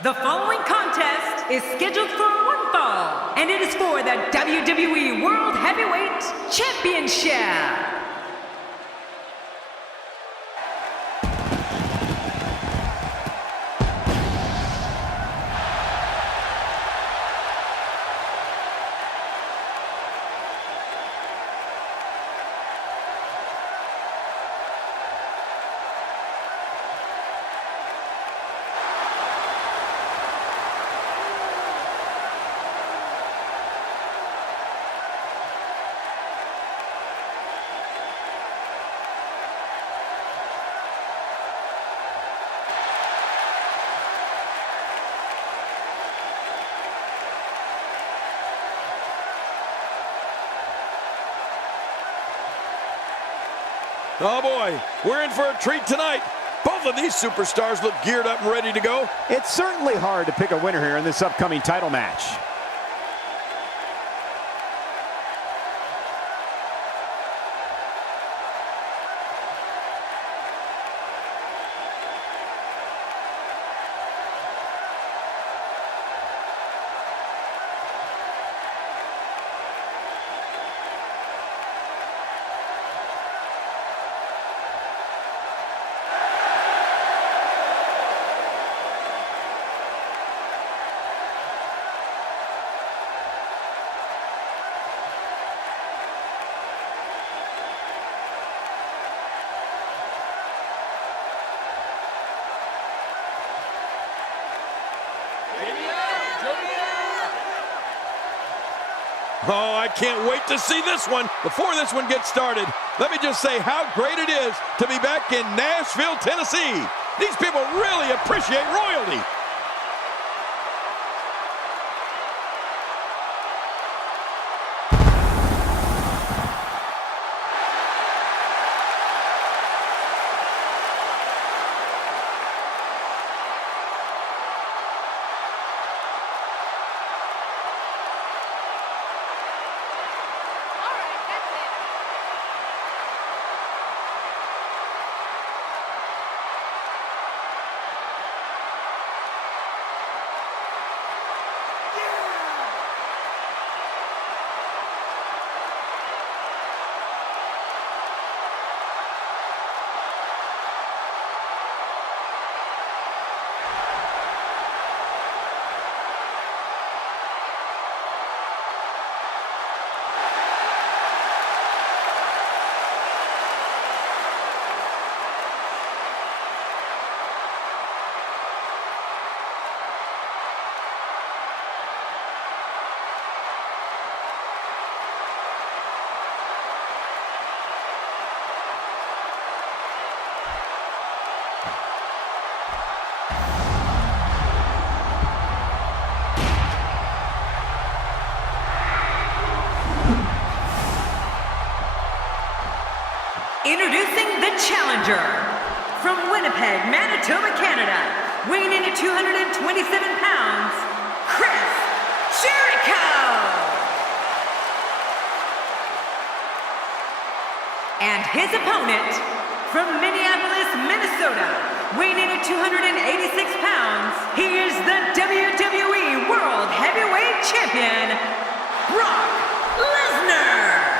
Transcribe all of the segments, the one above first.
The following contest is scheduled for one fall, and it is for the WWE World Heavyweight Championship. Oh boy, we're in for a treat tonight. Both of these superstars look geared up and ready to go. It's certainly hard to pick a winner here in this upcoming title match. Oh, I can't wait to see this one. Before this one gets started, let me just say how great it is to be back in Nashville, Tennessee. These people really appreciate royalty. Introducing the challenger from Winnipeg, Manitoba, Canada, weighing in at 227 pounds, Chris Jericho. And his opponent from Minneapolis, Minnesota, weighing in at 286 pounds, he is the WWE World Heavyweight Champion, Brock Lesnar.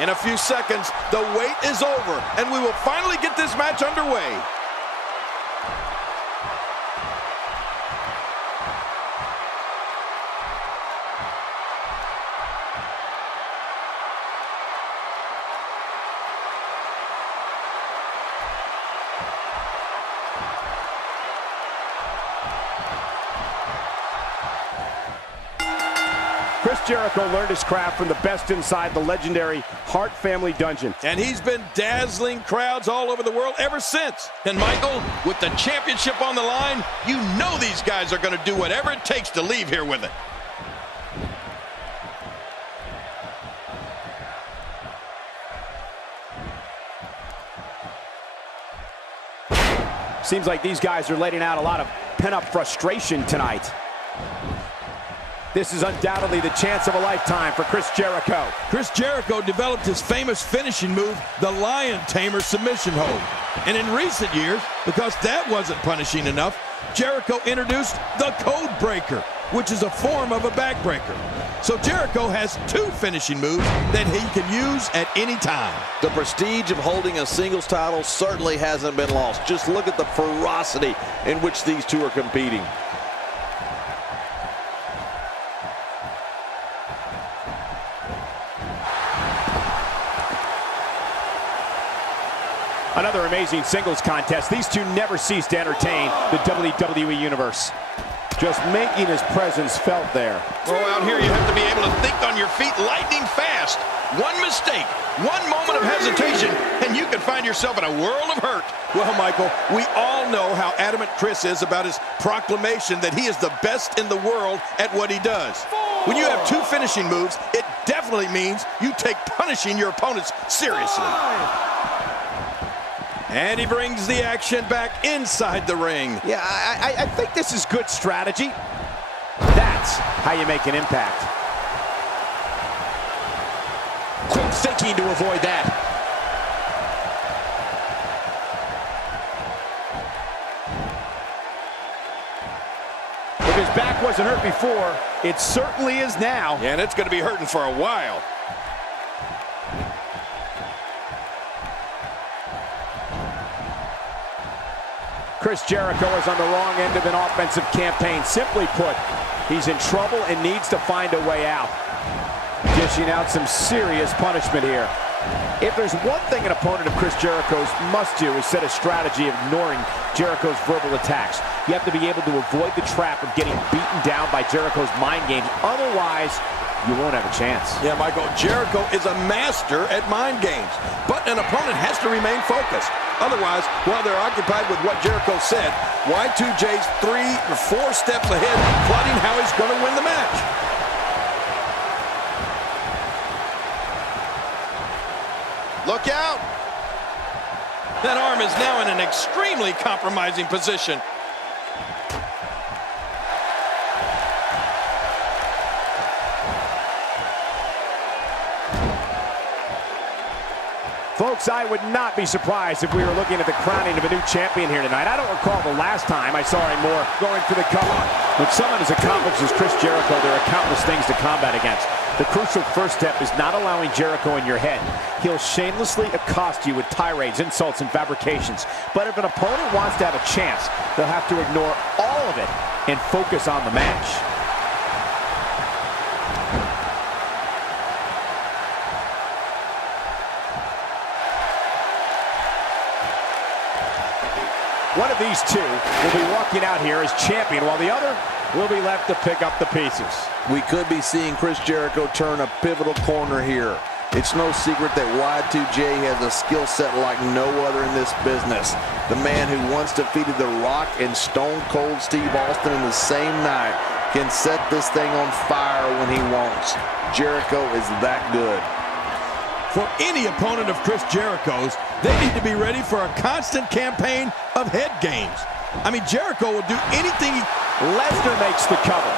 In a few seconds, the wait is over, and we will finally get this match underway. Chris Jericho learned his craft from the best inside the legendary Hart family dungeon. And he's been dazzling crowds all over the world ever since. And Michael, with the championship on the line, you know these guys are going to do whatever it takes to leave here with it. Seems like these guys are letting out a lot of pent-up frustration tonight. This is undoubtedly the chance of a lifetime for Chris Jericho. Chris Jericho developed his famous finishing move, the Lion Tamer submission hold. And in recent years, because that wasn't punishing enough, Jericho introduced the Code Breaker, which is a form of a backbreaker. So Jericho has two finishing moves that he can use at any time. The prestige of holding a singles title certainly hasn't been lost. Just look at the ferocity in which these two are competing. Another amazing singles contest. These two never cease to entertain the WWE Universe. Just making his presence felt there. Oh, out here you have to be able to think on your feet lightning fast. One mistake, one moment of hesitation, and you can find yourself in a world of hurt. Well, Michael, we all know how adamant Chris is about his proclamation that he is the best in the world at what he does. When you have two finishing moves, it definitely means you take punishing your opponents seriously. And he brings the action back inside the ring. Yeah, I think this is good strategy. That's how you make an impact. Quick thinking to avoid that. If his back wasn't hurt before, it certainly is now. Yeah, and it's going to be hurting for a while. Chris Jericho is on the wrong end of an offensive campaign. Simply put, he's in trouble and needs to find a way out. Dishing out some serious punishment here. If there's one thing an opponent of Chris Jericho's must do is set a strategy of ignoring Jericho's verbal attacks. You have to be able to avoid the trap of getting beaten down by Jericho's mind games. Otherwise, you won't have a chance. Yeah, Michael, Jericho is a master at mind games, but an opponent has to remain focused. Otherwise, while they're occupied with what Jericho said, Y2J's 3 or 4 steps ahead, plotting how he's going to win the match. Look out! That arm is now in an extremely compromising position. Folks, I would not be surprised if we were looking at the crowning of a new champion here tonight. I don't recall the last time I saw him more going for the cover. When someone as accomplished as Chris Jericho, there are countless things to combat against. The crucial first step is not allowing Jericho in your head. He'll shamelessly accost you with tirades, insults, and fabrications. But if an opponent wants to have a chance, they'll have to ignore all of it and focus on the match. One of these two will be walking out here as champion, while the other will be left to pick up the pieces. We could be seeing Chris Jericho turn a pivotal corner here. It's no secret that Y2J has a skill set like no other in this business. The man who once defeated The Rock and Stone Cold Steve Austin in the same night can set this thing on fire when he wants. Jericho is that good. For any opponent of Chris Jericho's, they need to be ready for a constant campaign of head games. I mean, Jericho will do anything. Lesnar makes the cover.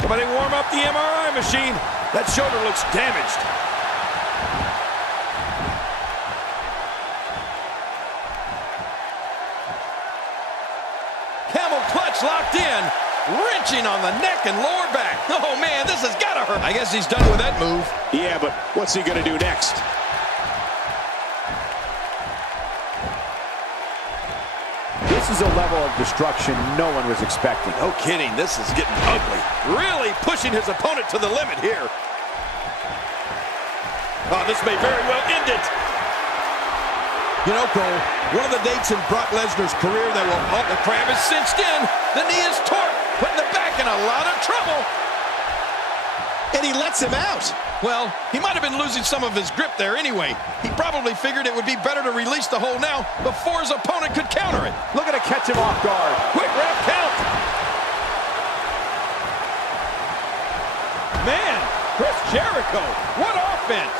Somebody warm up the MRI machine. That shoulder looks damaged. Camel clutch locked in, wrenching on the neck and lower back. Oh man, this has got to hurt. I guess he's done with that move. Yeah, but what's he going to do next? This is a level of destruction no one was expecting. No kidding, this is getting ugly. Really pushing his opponent to the limit here. Oh, this may very well end it. You know, Cole, one of the dates in Brock Lesnar's career that will... Oh, the crab is cinched in. The knee is torn, putting the back in a lot of trouble. And he lets him out. Well, he might have been losing some of his grip there anyway. He probably figured it would be better to release the hold now before his opponent could counter it. Looking to catch him off guard. Quick ref count. Man, Chris Jericho, what offense.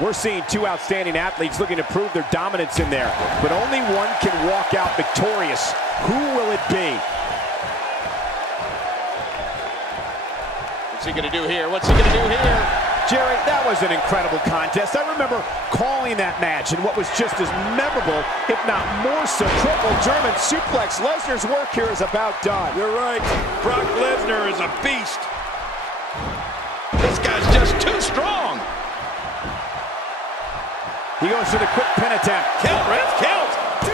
We're seeing two outstanding athletes looking to prove their dominance in there, but only one can walk out victorious. Who will it be? What's he going to do here? What's he going to do here? Jerry, that was an incredible contest. I remember calling that match, and what was just as memorable, if not more so, triple German suplex. Lesnar's work here is about done. You're right. Brock Lesnar is a beast. This guy's just too strong. He goes for the quick pin attempt. Count, Ref, count. 2.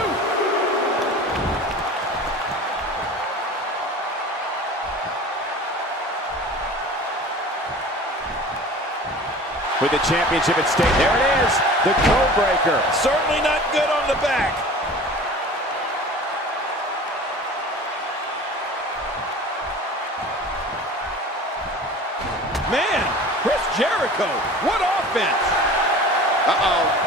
With the championship at stake. There it is, the code breaker. Certainly not good on the back. Man, Chris Jericho, what offense. Uh-oh.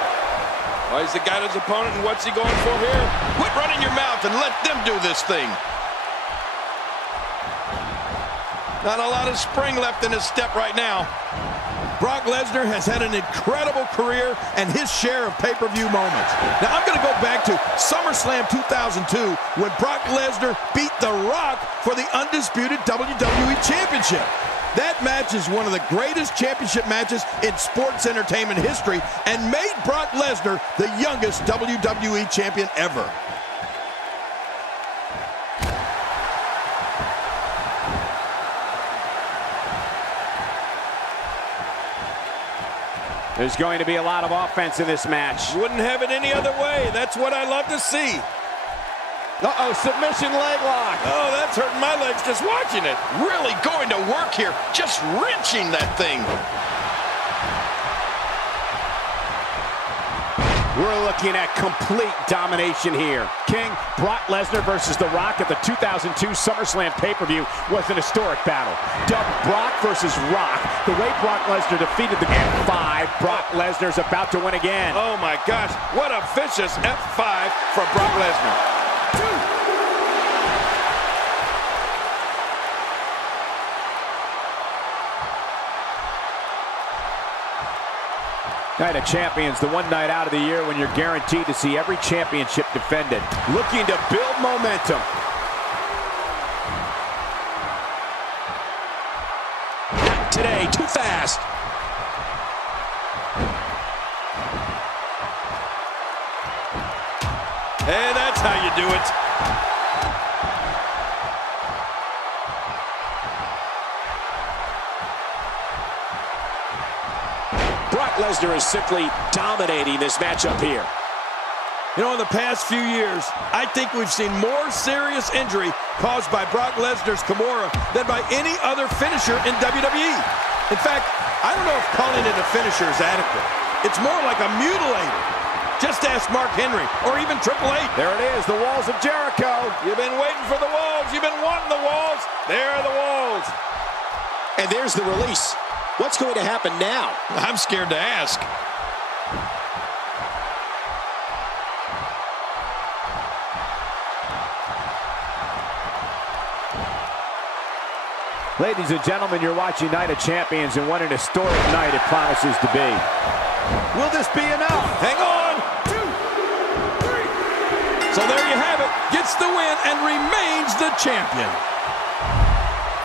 Well, he's the guy his opponent, and what's he going for here? Quit running your mouth and let them do this thing. Not a lot of spring left in his step right now. Brock Lesnar has had an incredible career and his share of pay-per-view moments. Now, I'm going to go back to SummerSlam 2002 when Brock Lesnar beat The Rock for the undisputed WWE Championship. That match is one of the greatest championship matches in sports entertainment history and made Brock Lesnar the youngest WWE champion ever. There's going to be a lot of offense in this match. Wouldn't have it any other way. That's what I love to see. Uh-oh, submission leg lock. Oh, that's hurting my legs just watching it. Really going to work here. Just wrenching that thing. We're looking at complete domination here. King, Brock Lesnar versus The Rock at the 2002 SummerSlam pay-per-view was an historic battle. Dubbed Brock versus Rock, the way Brock Lesnar defeated the F5, Brock Lesnar's about to win again. Oh my gosh, what a vicious F5 for Brock Lesnar. Night of Champions, the one night out of the year when you're guaranteed to see every championship defended. Looking to build momentum. Not today, too fast. And that's how you do it. Brock Lesnar is simply dominating this matchup here. You know, in the past few years, I think we've seen more serious injury caused by Brock Lesnar's Kimura than by any other finisher in WWE. In fact, I don't know if calling it a finisher is adequate. It's more like a mutilator. Just ask Mark Henry or even Triple H. There it is, the walls of Jericho. You've been waiting for the walls. You've been wanting the walls. There are the walls. And there's the release. What's going to happen now? I'm scared to ask. Ladies and gentlemen, you're watching Night of Champions, and what an historic night it promises to be. Will this be enough? Hang on. 2, 3. So there you have it. Gets the win and remains the champion.